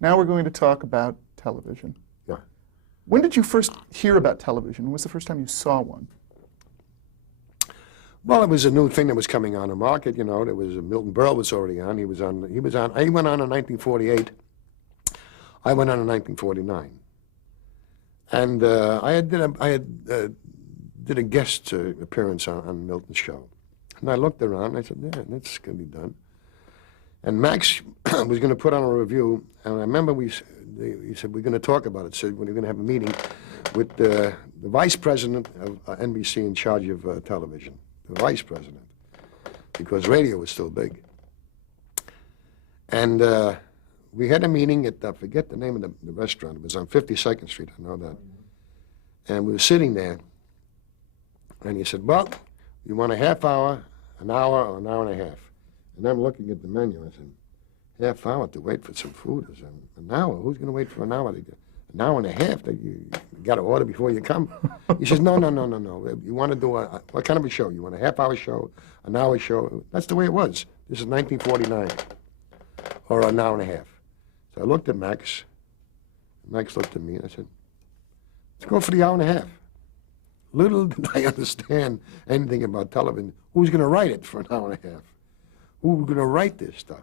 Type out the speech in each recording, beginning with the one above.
Now we're going to talk about television. Yeah. When did you first hear about television? When was the first time you saw one? Well, it was a new thing that was coming on the market. You know, there was Milton Berle was already on. He went on in 1948. I went on in 1949. And I did a guest appearance on Milton's show. And I looked around and I said, yeah, that's going to be done. And Max was going to put on a review, and I remember he said, we're going to talk about it. So we're going to have a meeting with the vice president of NBC in charge of television, the vice president, because radio was still big. And we had a meeting at, I forget the name of the restaurant. It was on 52nd Street, I know that. And we were sitting there, and he said, well, you want a half hour, an hour, or an hour and a half? And I'm looking at the menu. I said, half hour to wait for some food? I said, an hour? Who's going to wait for an hour? An hour and a half? That you got to order before you come? He says, no. You want to do what kind of a show? You want a half-hour show, an hour show? That's the way it was. This is 1949, or an hour and a half. So I looked at Max. Max looked at me, and I said, let's go for the hour and a half. Little did I understand anything about television. Who's going to write it for an hour and a half? Who's going to write this stuff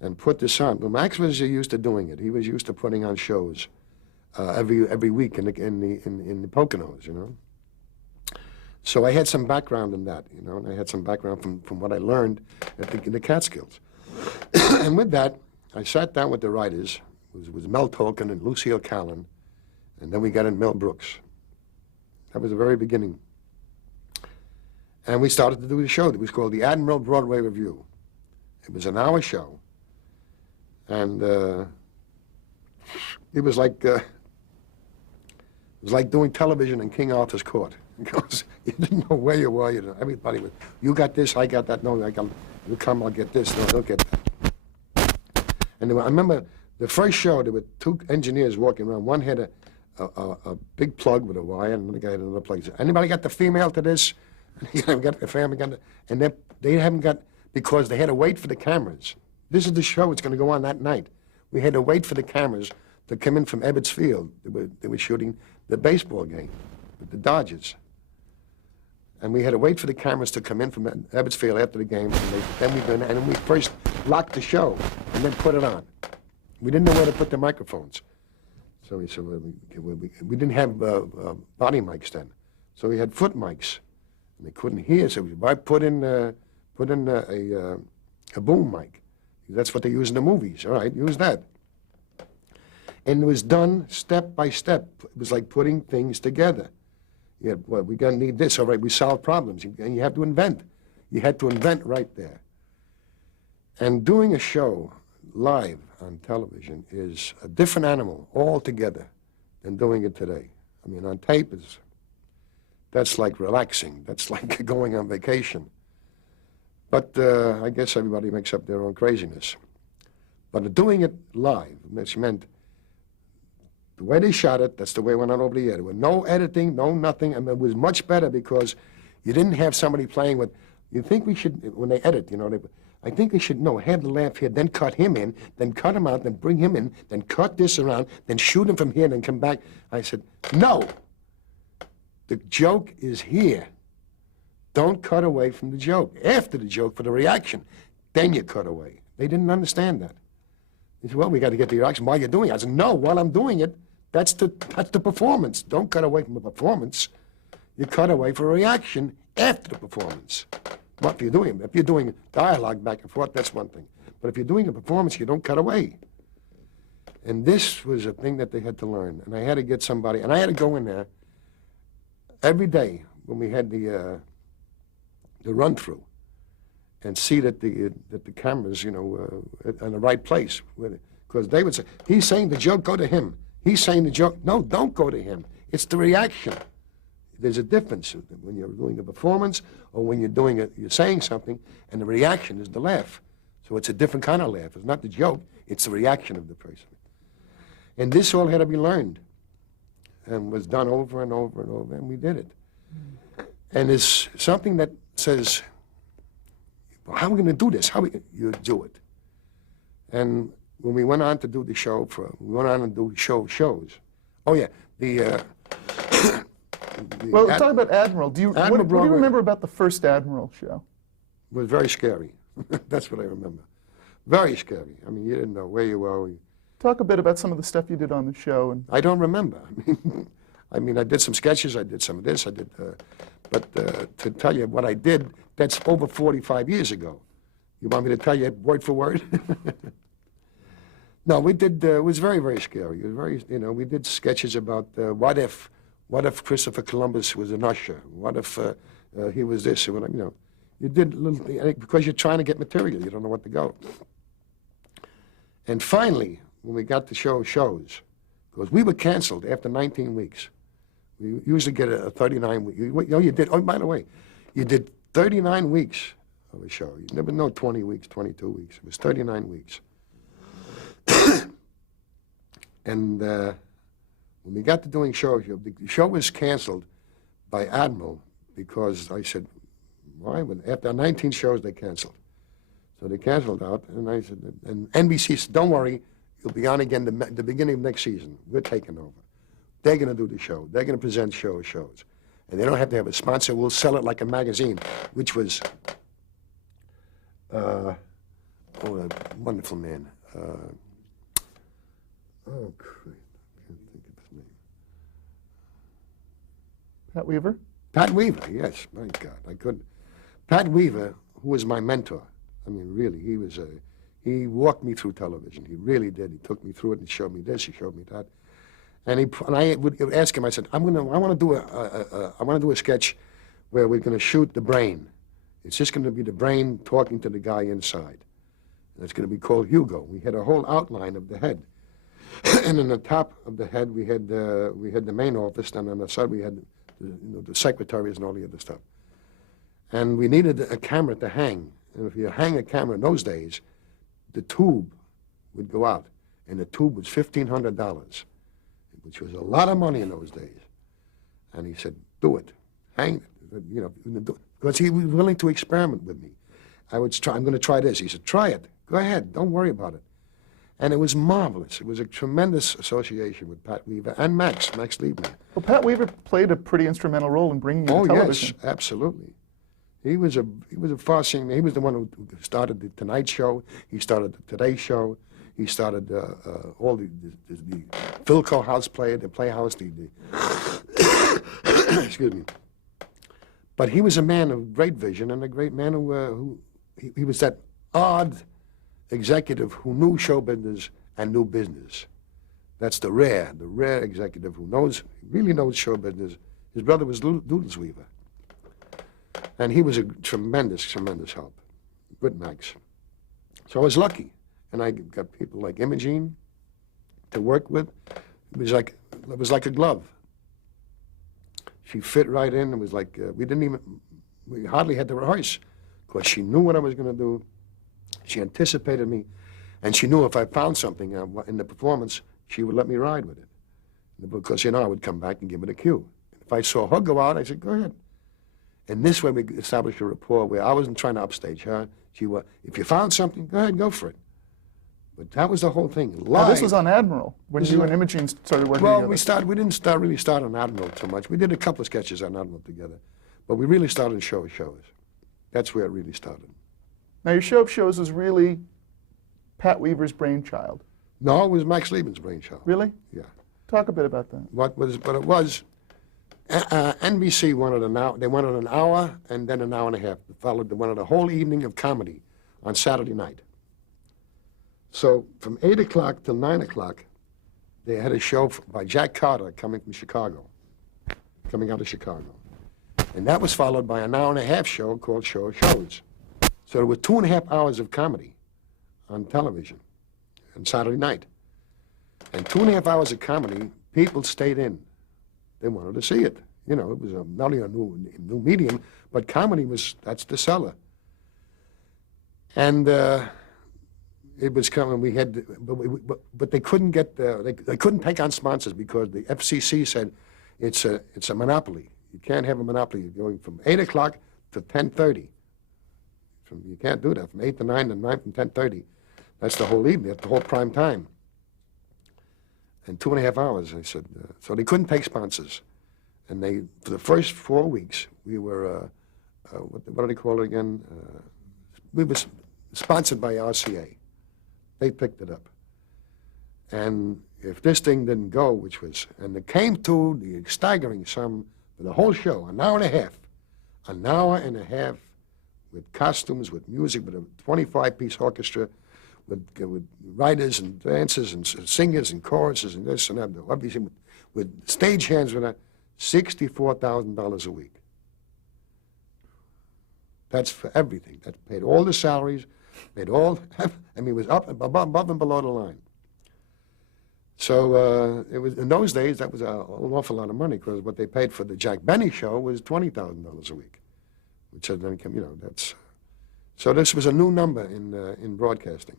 and put this on? Well, Max was used to doing it. He was used to putting on shows every week in the Poconos, you know. So I had some background in that, you know, and I had some background from what I learned at the Catskills. And with that, I sat down with the writers. It was Mel Tolkien and Lucille Callan, and then we got in Mel Brooks. That was the very beginning. And we started to do the show. It was called the Admiral Broadway Review. It was an hour show. And it was like doing television in King Arthur's court. Because you didn't know where you were. You know, everybody was, you got this, I got that. No, you come, I'll get this. No, don't get that. And I remember the first show, there were two engineers walking around. One had a big plug with a wire, and another guy had another plug. He said, anybody got the female to this? And got the family, and they haven't got, because they had to wait for the cameras. This is the show that's going to go on that night. We had to wait for the cameras to come in from Ebbets Field. They were shooting the baseball game with the Dodgers. And we had to wait for the cameras to come in from Ebbets Field after the game, and then we first locked the show and then put it on. We didn't know where to put the microphones. So we said, we didn't have body mics then. So we had foot mics. And they couldn't hear, so I put in a boom mic. That's what they use in the movies. All right, use that. And it was done step by step. It was like putting things together. You had, well, we're going to need this. All right, we solve problems. And you have to invent. You had to invent right there. And doing a show live on television is a different animal altogether than doing it today. I mean, on tape is... That's like relaxing. That's like going on vacation. But I guess everybody makes up their own craziness. But doing it live, which meant the way they shot it, that's the way it went on over the air. There was no editing, no nothing. I mean, it was much better because you didn't have somebody playing with, you think we should, when they edit, you know, I think they should, have the laugh here, then cut him in, then cut him out, then bring him in, then cut this around, then shoot him from here, then come back. I said, no. The joke is here. Don't cut away from the joke. After the joke, for the reaction, then you cut away. They didn't understand that. They said, well, we got to get the reaction while you're doing it. I said, no, while I'm doing it, that's the performance. Don't cut away from the performance. You cut away for a reaction after the performance. What if you're doing dialogue back and forth, that's one thing. But if you're doing a performance, you don't cut away. And this was a thing that they had to learn. And I had to get somebody, and I had to go in there every day when we had the run-through and see that the cameras, you know, in the right place. Because they would say, he's saying the joke, go to him. He's saying the joke, no, don't go to him. It's the reaction. There's a difference when you're doing a performance or when you're saying something and the reaction is the laugh. So it's a different kind of laugh. It's not the joke, it's the reaction of the person. And this all had to be learned and was done over and over and over, and we did it. And it's something that says, well, how are we going to do this? You do it. And when we went on to do the show we went on and do shows. Oh yeah, the Well, talk about Admiral. Admiral What do Broadway you remember about the first Admiral show? was very scary. That's what I remember. Very scary. I mean, you didn't know where you were. Talk a bit about some of the stuff you did on the show. And I don't remember. I mean, I did some sketches. I did some of this. I did, but to tell you what I did, that's over 45 years ago. You want me to tell you word for word? No, we did. It was very, very scary. It was very, we did sketches about what if Christopher Columbus was an usher? What if he was this? Or whatever, you did little because you're trying to get material. You don't know what to go. And finally, when we got to shows, because we were canceled after 19 weeks. We usually get a 39 week. You did. Oh, by the way, you did 39 weeks of a show. You never know 20 weeks, 22 weeks. It was 39 weeks. And when we got to doing shows, the show was canceled by Admiral because I said, why? After 19 shows, they canceled. So they canceled out, and I said, and NBC said, don't worry, you'll be on again the beginning of next season. We're taking over. They're going to do the show. They're going to present shows. And they don't have to have a sponsor. We'll sell it like a magazine, which was, a wonderful man. Oh, great. I can't think of his name. Pat Weaver? Pat Weaver, yes. My God, I couldn't. Pat Weaver, who was my mentor. I mean, really, he walked me through television. He really did. He took me through it and showed me this, he showed me that. And I would ask him, I said, I want to do a sketch where we're going to shoot the brain. It's just going to be the brain talking to the guy inside. And it's going to be called Hugo. We had a whole outline of the head. And on the top of the head, we had the main office, and on the side we had the secretaries and all the other stuff. And we needed a camera to hang. And if you hang a camera in those days, the tube would go out, and the tube was $1,500, which was a lot of money in those days. And he said, do it, hang it, because he was willing to experiment with me. I'm going to try this. He said, try it, go ahead, don't worry about it. And it was marvelous. It was a tremendous association with Pat Weaver and Max Liebman. Well, Pat Weaver played a pretty instrumental role in bringing you to television. Oh, yes, absolutely. He was a far-seeing. He was the one who started the Tonight Show. He started the Today Show. He started all the Philco House play, the Playhouse, excuse me. But he was a man of great vision and a great man who he was that odd executive who knew show business and knew business. That's the rare executive who really knows show business. His brother was Doodles Weaver. And he was a tremendous, tremendous help with Max. So I was lucky. And I got people like Imogene to work with. It was like a glove. She fit right in. It was like, we hardly had to rehearse because she knew what I was going to do. She anticipated me, and she knew if I found something in the performance, she would let me ride with it. Because, I would come back and give it a cue. If I saw her go out, I said, go ahead. And this way we established a rapport where I wasn't trying to upstage her. If you found something, go ahead, go for it. But that was the whole thing. Now, this was on Admiral, when you and Imogene started working together. Well, we didn't really start on Admiral too much. We did a couple of sketches on Admiral together. But we really started shows. That's where it really started. Now, your show of shows was really Pat Weaver's brainchild. No, it was Max Liebman's brainchild. Really? Yeah. Talk a bit about that. What it was, NBC wanted an hour. They wanted an hour and then an hour and a half. They wanted a whole evening of comedy on Saturday night. So from 8 o'clock till 9 o'clock, they had a show by Jack Carter coming out of Chicago. And that was followed by an hour and a half show called Show of Shows. So there were 2.5 hours of comedy on television on Saturday night. And 2.5 hours of comedy, people stayed in. They wanted to see it. It was not only a new medium, but comedy that's the seller. And it was coming. We had, but they couldn't get they couldn't take on sponsors because the FCC said it's a monopoly. You can't have a monopoly. You're going from 8 o'clock to 10:30. You can't do that from 8 to 9 and 9 from 10:30. That's the whole evening, that's the whole prime time. And 2.5 hours, I said. So they couldn't take sponsors. And they, for the first 4 weeks, we were, what do they call it again? We were sponsored by RCA. They picked it up. And if this thing didn't go, which was, and it came to the staggering sum for the whole show, an hour and a half with costumes, with music, with a 25-piece orchestra, with writers and dancers and singers and choruses and this and that, everything, with stage hands, with that, $64,000 a week. That's for everything. That paid all the salaries, paid all, I mean, it was up above and below the line. So it was, in those days, that was an awful lot of money, because what they paid for the Jack Benny show was $20,000 a week, which then, you know, that's, so this was a new number in broadcasting.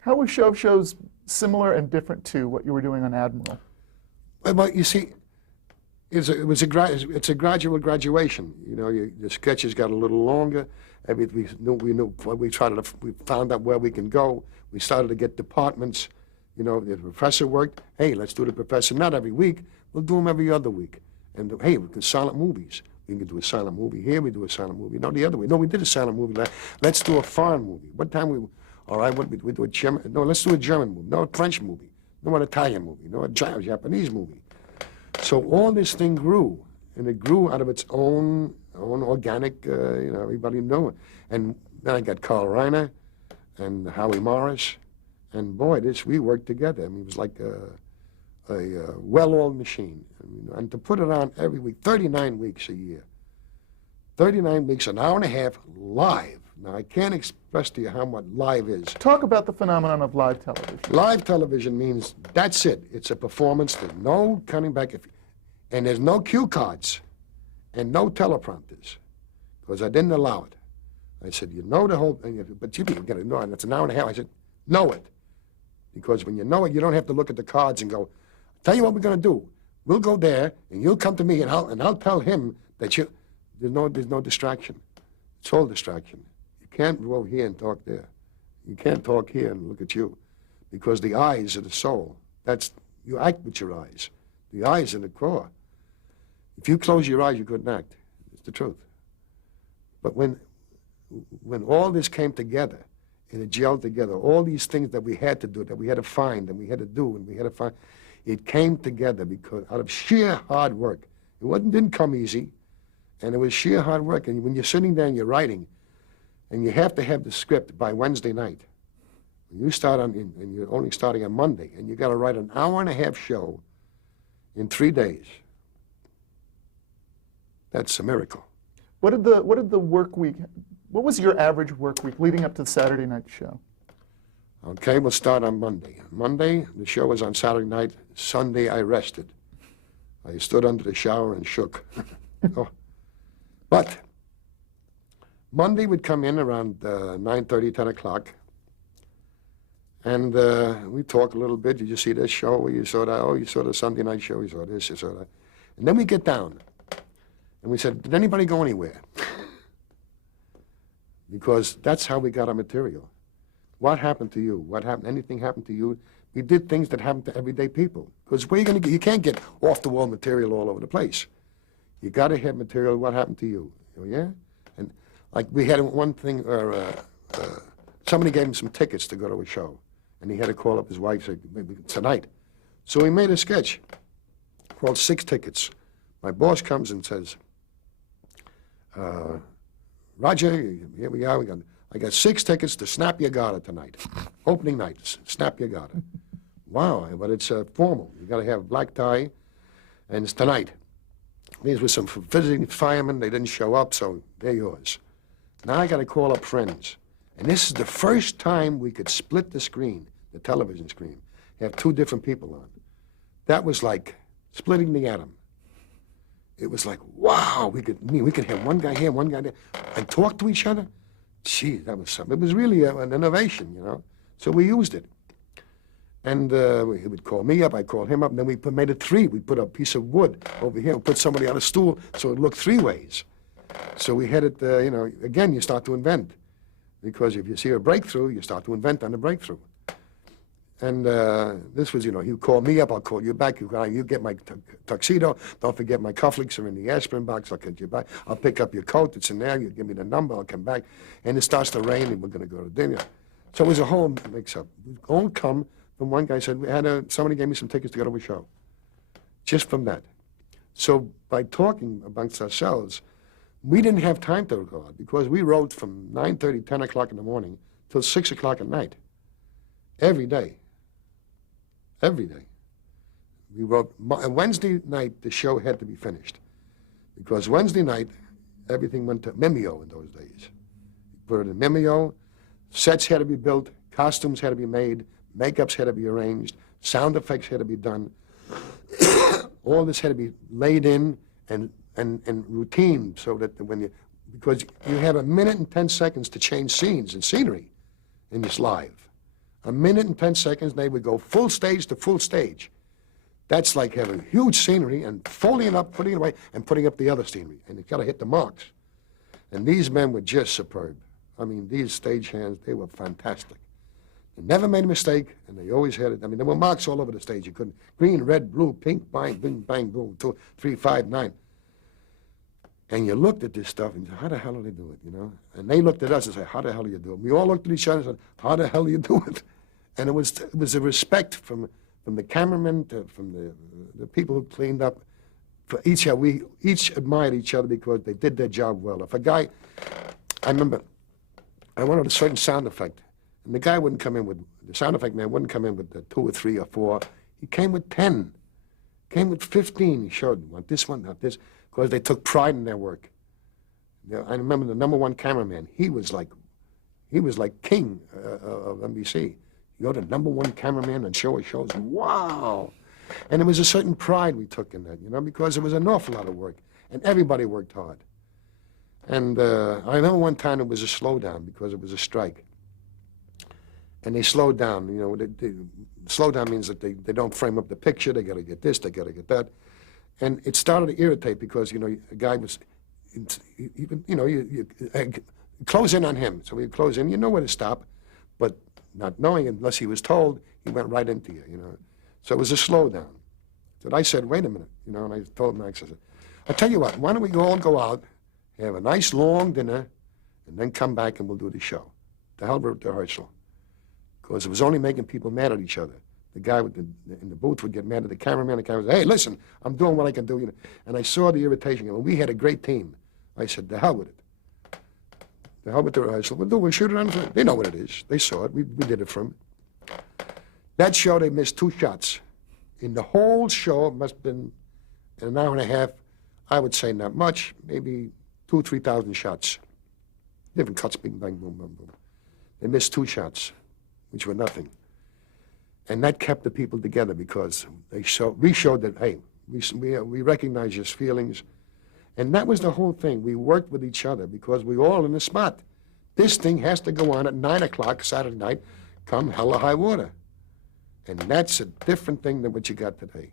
How were shows similar and different to what you were doing on Admiral? Well, you see, it's a gradual graduation. You know, the sketches got a little longer. We found out where we can go. We started to get departments. You know, the professor worked. Hey, let's do the professor not every week. We'll do them every other week. And hey, we can silent movies. We can do a silent movie here. We do a silent movie. No, the other way. No, we did a silent movie. Let's do a foreign movie. What time we? All right, we do a German. No, let's do a German movie. No, a French movie. No, an Italian movie. No, a Japanese movie. So all this thing grew, and it grew out of its own organic. You know, everybody knew it. And then I got Carl Reiner and Howie Morris, and boy, we worked together. I mean, it was like a well-oiled machine. I mean, and to put it on every week, 39 weeks a year, 39 weeks, an hour and a half live. Now, I can't express to you how much live is. Talk about the phenomenon of live television. Live television means that's it. It's a performance. There's no coming back. And there's no cue cards and no teleprompters, because I didn't allow it. I said, you know the whole thing, but you got to know it. It's an hour and a half. I said, know it. Because when you know it, you don't have to look at the cards and go, tell you what we're going to do. We'll go there, and you'll come to me, and I'll tell him that there's no distraction. It's all distraction. You can't go here and talk there. You can't talk here and look at you, because the eyes are the soul. You act with your eyes. The eyes are the core. If you close your eyes, you couldn't act. It's the truth. But when all this came together, and it gelled together, all these things that we had to do, that we had to find, and we had to do, and we had to find, it came together because out of sheer hard work. It didn't come easy, and it was sheer hard work. And when you're sitting there and you're writing, and you have to have the script by Wednesday night, you start and you're only starting on Monday, and you got to write an hour and a half show in 3 days. That's a miracle. What did the work week? What was your average work week leading up to the Saturday night show? Okay, we'll start on Monday. Monday, the show was on Saturday night. Sunday, I rested. I stood under the shower and shook. Oh. But Monday would come in around 9:30, 10 o'clock, and we talk a little bit. Did you see this show? You saw that? Oh, you saw the Sunday night show. You saw this, you saw that. And then we get down, and we said, did anybody go anywhere? Because that's how we got our material. What happened to you? What happened? Anything happened to you? We did things that happened to everyday people. Because where are you going to get? You can't get off-the-wall material all over the place. You got to have material. What happened to you? Oh, yeah? And like we had one thing where somebody gave him some tickets to go to a show, and he had to call up his wife and say, maybe tonight. So he made a sketch called 6 Tickets. My boss comes and says, Roger, here we are. I got 6 tickets to Snap Your Garter tonight. Opening night, Snap Your Garter. Wow, but it's formal. You got to have a black tie, and it's tonight. These were some visiting firemen. They didn't show up, so they're yours. Now I got to call up friends. And this is the first time we could split the screen, the television screen, have 2 different people on. That was like splitting the atom. It was like, wow, we could have one guy here, one guy there, and talk to each other. Gee, that was something. It was really an innovation, you know. So we used it. And he would call me up, I'd call him up, and then we made it 3. We put a piece of wood over here and put somebody on a stool so it looked 3 ways. So we had it, you know, again, you start to invent. Because if you see a breakthrough, you start to invent on the breakthrough. And this was, you know, you call me up, I'll call you back. You get my tuxedo. Don't forget my cufflinks are in the aspirin box. I'll get you back. I'll pick up your coat. It's in there. You give me the number. I'll come back. And it starts to rain, and we're going to go to dinner. So it was a whole mix-up. It all come from one guy said, somebody gave me some tickets to go to a show. Just from that. So by talking amongst ourselves, we didn't have time to go out because we wrote from 9:30, 10 o'clock in the morning till 6 o'clock at night. Every day. Every day. We wrote, Wednesday night, the show had to be finished. Because Wednesday night, everything went to Mimeo in those days. You put it in Mimeo, sets had to be built, costumes had to be made, makeups had to be arranged, sound effects had to be done. All this had to be laid in and routine so that because you have a minute and 10 seconds to change scenes and scenery in this live. A minute and 10 seconds, they would go full stage to full stage. That's like having huge scenery and folding it up, putting it away, and putting up the other scenery. And you've got to hit the marks. And these men were just superb. I mean, these stage hands, they were fantastic. They never made a mistake, and they always had it. I mean, there were marks all over the stage. You couldn't, green, red, blue, pink, bang, bing, bang, boom, 2, 3, 5, 9. And you looked at this stuff and you said, how the hell do they do it, you know? And they looked at us and said, how the hell do you do it? We all looked at each other and said, how the hell do you do it? And it was a respect from the cameramen to from the people who cleaned up. For each other, we each admired each other because they did their job well. If a guy, I remember, I wanted a certain sound effect, and the guy wouldn't come in with, the sound effect man wouldn't come in with the 2 or 3 or 4. He came with 10, came with 15. He showed, want this one, not this, because they took pride in their work. You know, I remember the #1 cameraman. He was like king of NBC. You're the #1 cameraman and shows. Wow! And there was a certain pride we took in that, you know, because it was an awful lot of work, and everybody worked hard. And I know one time it was a slowdown because it was a strike. And they slowed down, you know, slow down means that they don't frame up the picture, they got to get this, they got to get that. And it started to irritate because, you know, a guy was, you know, you close in on him. So we close in, you know where to stop, but not knowing unless he was told, he went right into you, you know. So it was a slowdown. So I said, wait a minute, you know, and I told Max, I said, I'll tell you what, why don't we all go out, have a nice long dinner, and then come back and we'll do the show. The hell with the rehearsal. Because it was only making people mad at each other. The guy in the booth would get mad at the cameraman. The cameraman would say, hey, listen, I'm doing what I can do. You know? And I saw the irritation. And we had a great team. I said, the hell with it. The hell with the rehearsal. We'll shoot it on the film. They know what it is. They saw it. We did it for them. That show, they missed 2 shots. In the whole show, it must have been an hour and a half. I would say not much, maybe 2,000 or 3,000 shots. Different cuts, bing, bang, boom, boom, boom. They missed 2 shots, which were nothing. And that kept the people together because we showed that, hey, we recognize your feelings. And that was the whole thing. We worked with each other because we were all in the spot. This thing has to go on at 9 o'clock Saturday night, come hell or high water. And that's a different thing than what you got today.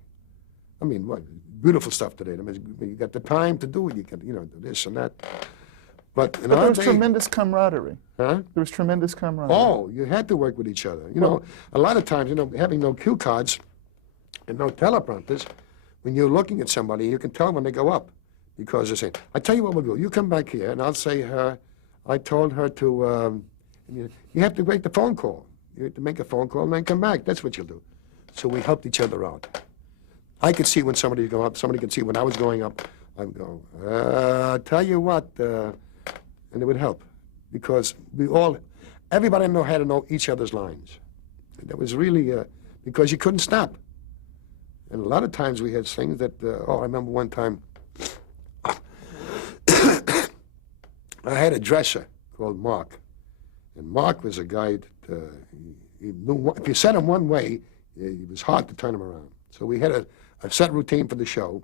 I mean, what, beautiful stuff today. I mean, you got the time to do it. You can, you know, do this and that. But there was tremendous camaraderie. Huh? There was tremendous camaraderie. Oh, you had to work with each other. You know, a lot of times, you know, having no cue cards and no teleprompters, when you're looking at somebody, you can tell when they go up. Because they say, I tell you what we'll do. You come back here, and I'll say, I told her to, you have to make the phone call. You have to make a phone call and then come back. That's what you'll do. So we helped each other out. I could see when somebody would go up. Somebody could see when I was going up. I'd go, I'll tell you what, and it would help. Because everybody had to know each other's lines. And that was really, because you couldn't stop. And a lot of times we had things that, I remember one time, I had a dresser called Mark. And Mark was a guy that he knew, if you set him one way, it was hard to turn him around. So we had a set routine for the show.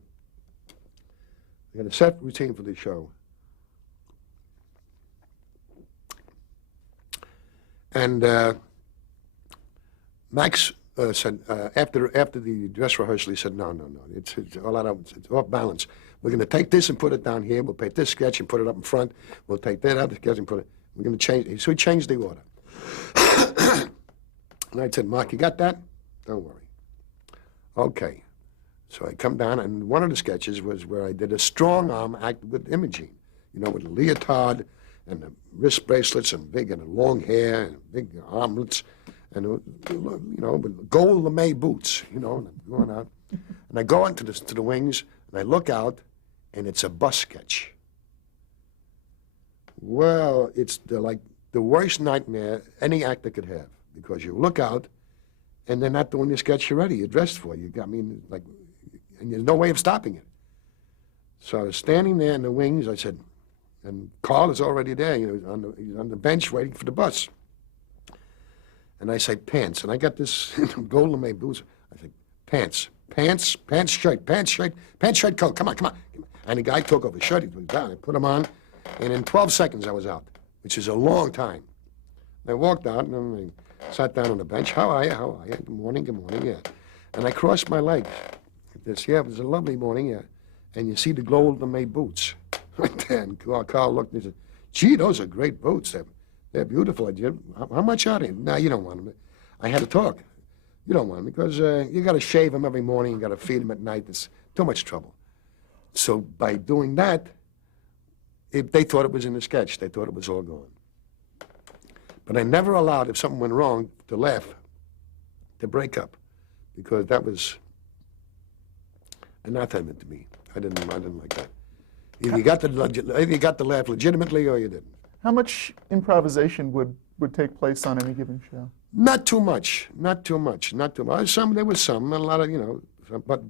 And Max said, after the dress rehearsal, he said, no, it's off balance. We're going to take this and put it down here. We'll take this sketch and put it up in front. We'll take that other sketch and put it. We're going to change. So he changed the order. And I said, Mark, you got that? Don't worry. Okay. So I come down, and one of the sketches was where I did a strong arm act with Imogene, you know, with a leotard and the wrist bracelets and big and long hair and big armlets and, you know, with gold lame boots, you know, and I'm going out. And I go into to the wings, and I look out, and it's a bus sketch. Well, it's like the worst nightmare any actor could have, because you look out, and they're not doing the sketch you're ready. You're dressed for. I mean, like, and there's no way of stopping it. So I was standing there in the wings. I said, and Carl is already there. You know, he's on the bench waiting for the bus. And I say, pants. And I got this gold lame boots. I said, pants, shirt, pants, shirt, coat. Come on. And the guy took off his shirt. He was down. I put him on. And in 12 seconds, I was out, which is a long time. I walked out, and I sat down on the bench. How are you? Good morning, yeah. And I crossed my legs. Yeah, it was a lovely morning, yeah. And you see the gold lame boots right there. And Carl looked and he said, gee, those are great boots. They're beautiful. How much are they? No, you don't want them. I had to talk. You don't want them because you got to shave them every morning. You got to feed them at night. It's too much trouble. So by doing that, they thought it was in the sketch. They thought it was all gone. But I never allowed, if something went wrong, to laugh, to break up, because that was anathema to me. I didn't like that. Either you got the laugh legitimately, or you didn't. How much improvisation would take place on any given show? Not too much. There was some, a lot of, you know, but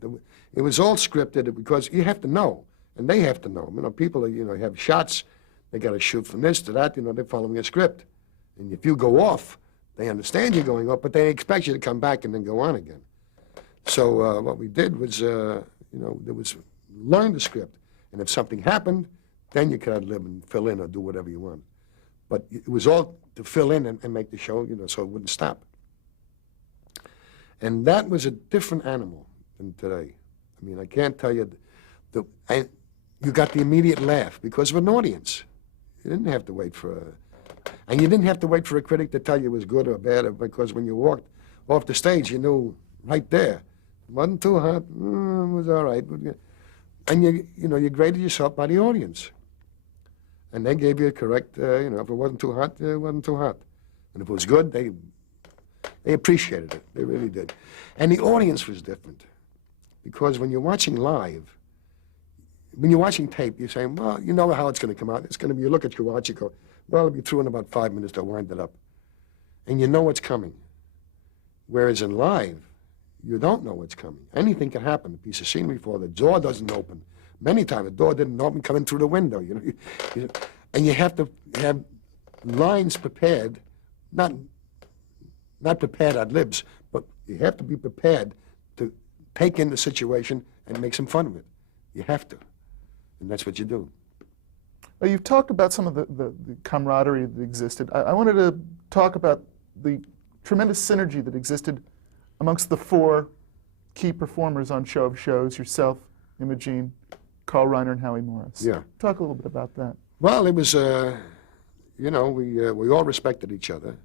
it was all scripted because you have to know, and they have to know. You know, people, you know, have shots. They got to shoot from this to that. You know, they're following a script. And if you go off, they understand you're going off, but they expect you to come back and then go on again. So what we did was, you know, there was learn the script. And if something happened, then you could live and fill in or do whatever you want. But it was all to fill in and make the show, you know, so it wouldn't stop. And that was a different animal than today. I mean, I can't tell you, you got the immediate laugh because of an audience. You didn't have to wait for and you didn't have to wait for a critic to tell you it was good or bad, because when you walked off the stage, you knew right there. It wasn't too hot, it was all right. And you know, you graded yourself by the audience. And they gave you a correct, you know, if it wasn't too hot, it wasn't too hot. And if it was good, they appreciated it. They really did. And the audience was different. Because when you're watching live, when you're watching tape, you're saying, well, you know how it's going to come out. It's going to be, you look at your watch, you go, well, it'll be through in about 5 minutes, they'll wind it up. And you know what's coming. Whereas in live, you don't know what's coming. Anything can happen. A piece of scenery fall, the door doesn't open. Many times the door didn't open coming through the window, you know. And you have to have lines prepared, not prepared ad libs, but you have to be prepared to take in the situation and make some fun of it. You have to. And that's what you do. Well, you've talked about some of the camaraderie that existed. I wanted to talk about the tremendous synergy that existed amongst the four key performers on Show of Shows, yourself, Imogene, Carl Reiner, and Howie Morris. Yeah. Talk a little bit about that. Well, it was, you know, we all respected each other,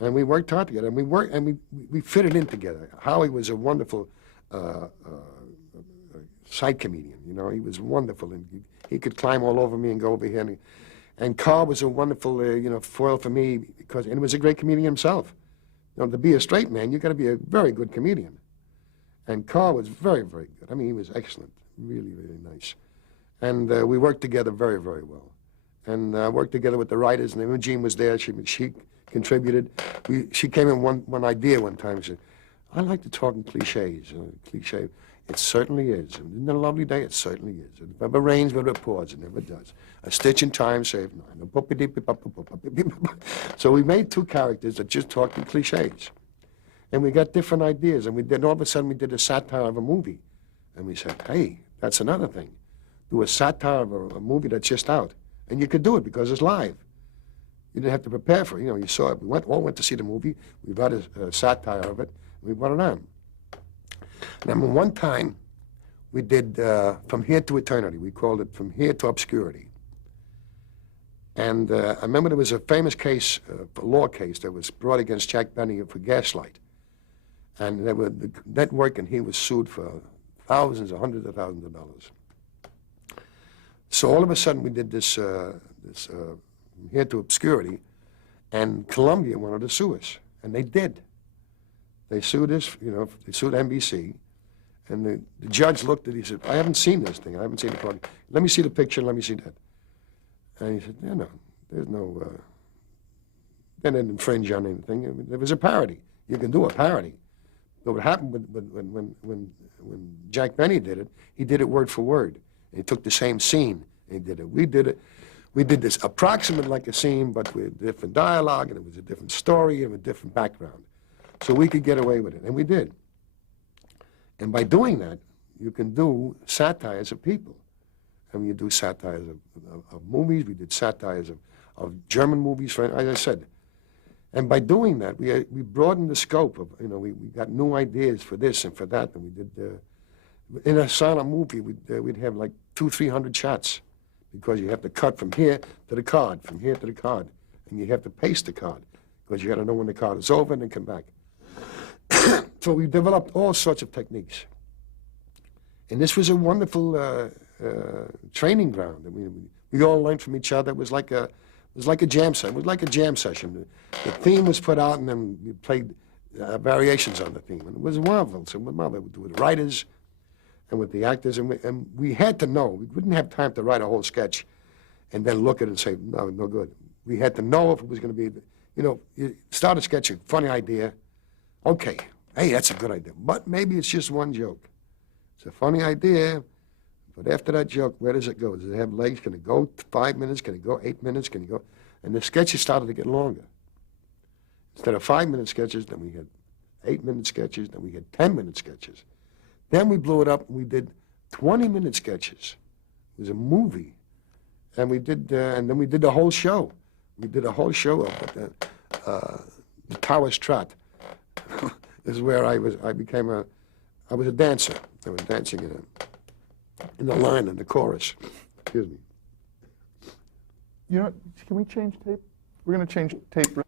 and we worked hard together, and we fitted in together. Howie was a wonderful sight comedian, you know. He was wonderful, and he could climb all over me and go over here. And Carl was a wonderful, you know, foil for me, and he was a great comedian himself. You know, to be a straight man, you got to be a very good comedian. And Carl was very, very good. I mean, he was excellent, really, really nice. And we worked together very, very well. And worked together with the writers, and Imogene was there. She contributed. She came in one idea one time. She said, I like to talk in cliches. Cliche. It certainly is. Isn't it a lovely day? It certainly is. If it ever rains, but it pours. It never does. A stitch in time saves nine. So we made two characters that just talked in cliches. And we got different ideas. And all of a sudden we did a satire of a movie. And we said, hey, that's another thing. Do a satire of a movie that's just out. And you could do it because it's live. You didn't have to prepare for it. You know, you saw it. We all went to see the movie. We got a satire of it. And we brought it on. And I mean, one time, we did From Here to Eternity. We called it From Here to Obscurity. And I remember there was a famous case, a law case that was brought against Jack Benny for gaslight. And the network and he was sued for thousands or hundreds of thousands of dollars. So all of a sudden we did this Here to Obscurity, and Columbia wanted to sue us, and they did. They sued us, they sued NBC, and the judge looked at it, he said, I haven't seen this thing, I haven't seen the product. Let me see the picture, let me see that. And he said, no, there's no, they didn't infringe on anything. I mean, there was a parody. You can do a parody. But what happened when Jack Benny did it, he did it word for word. And he took the same scene and he did it. We did this approximate like a scene, but with different dialogue, and it was a different story and a different background. So we could get away with it, and we did. And by doing that, you can do satires of people. And you do satires of movies. We did satires of German movies, as I said. And by doing that, we broadened the scope of, we got new ideas for this and for that. And we did, in a silent movie, we'd have like 200-300 shots, because you have to cut from here to the card, from here to the card. And you have to paste the card, because you got to know when the card is over and then come back. So we developed all sorts of techniques. And this was a wonderful training ground. I mean, we all learned from each other. It was like a jam session. It was like a jam session. The theme was put out, and then we played variations on the theme. And it was marvelous. And with the writers and with the actors, and we had to know. We wouldn't have time to write a whole sketch and then look at it and say, no good. We had to know if it was going to be, you start a sketch, a funny idea. Okay, hey, that's a good idea. But maybe it's just one joke. It's a funny idea, but after that joke, where does it go? Does it have legs? Can it go 5 minutes? Can it go 8 minutes? Can it go? And the sketches started to get longer. Instead of 5-minute sketches, then we had 8-minute sketches, then we had 10-minute sketches. Then we blew it up and we did 20-minute sketches. It was a movie. And we did, and then we did the whole show. We did a whole show of the Taoist Trot. This is where I was a dancer. I was dancing in the line in the chorus. Excuse me. Can we change tape? We're going to change tape.